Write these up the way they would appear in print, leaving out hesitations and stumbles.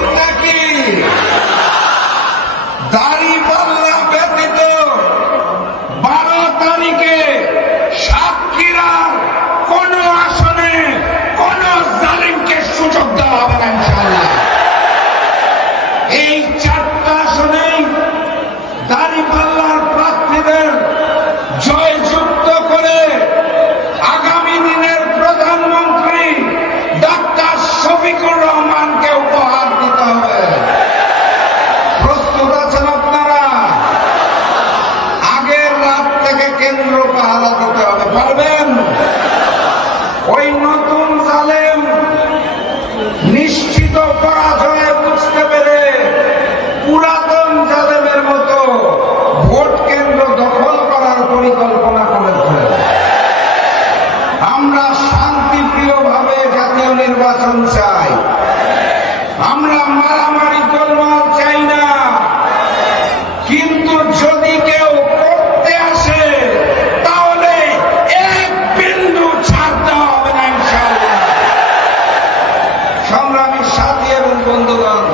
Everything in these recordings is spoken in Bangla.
ঠিক নাকি? দাড়িপাল্লা ব্যতীত 12 তারিখে সাতক্ষীরার কোন আসনে কোন জালিমকে সুযোগ দেওয়া হবে না ইনশাআল্লাহ। এই 4টা আসনেই দাড়িপাল্লার প্রার্থীদের জয়যুক্ত করে আগামী দিনের প্রধানমন্ত্রী ডক্টর শফিকুর রহমানকে উপহার দিতে হবে। প্রস্তুত আছেন আপনারা? আগের রাত থেকে কেন্দ্র পাহারা দিতে হবে, পারবেন? ওই নতুন জালেম নিশ্চিত পরাজয় বুঝতে পেরে পুরাতন জালেমের মতো ভোট কেন্দ্র দখল করার পরিকল্পনা করেছে। আমরা শান্তিপ্রিয়ভাবে জাতীয় নির্বাচন চাই, আমরা মারামারি গোলমাল চাই না। কিন্তু যদি কেউ করতে আসে তাহলে এক বিন্দু ছাড়তে হবে না ইনশাআল্লাহ। সংগ্রামী সাথী এবং বন্ধুগণ,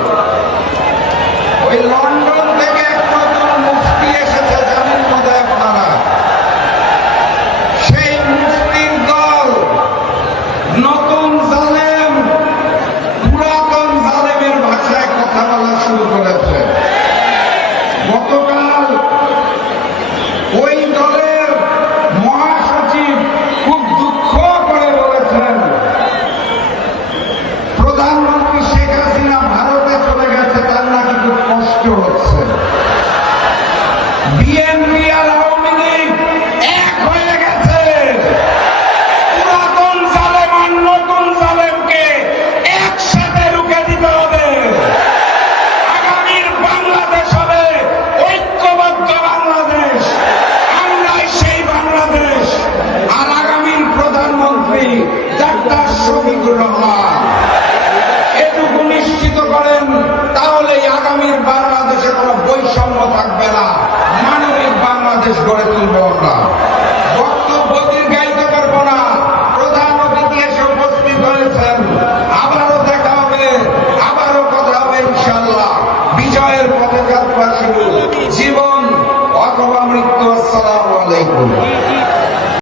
ওই লন্ডন থেকে এক নতুন মুফতি এসেছে, জানেন বোধহয় আপনারা। সেই মুফতির দল নতুন জালেম পুরাতন জালেমের ভাষায় কথা বলা শুরু করেছে। গতকাল ওই দলের মহাসচিব খুব দুঃখ করে বলেছেন, প্রধানমন্ত্রী শেখ হাসিনা ভারতে চলে গেছে, তার নাকি খুব কষ্ট হচ্ছে। বিএনপি আর আওয়ামী লীগ এক হয়ে গেছে। পুরাতন জালেম আর নতুন জালেমকে একসাথে রুখে দিতে হবে। আগামীর বাংলাদেশ হবে ঐক্যবদ্ধ বাংলাদেশ, আমরাই সেই বাংলাদেশ। আর আগামীর প্রধানমন্ত্রী ডক্টর শফিকুর রহমান।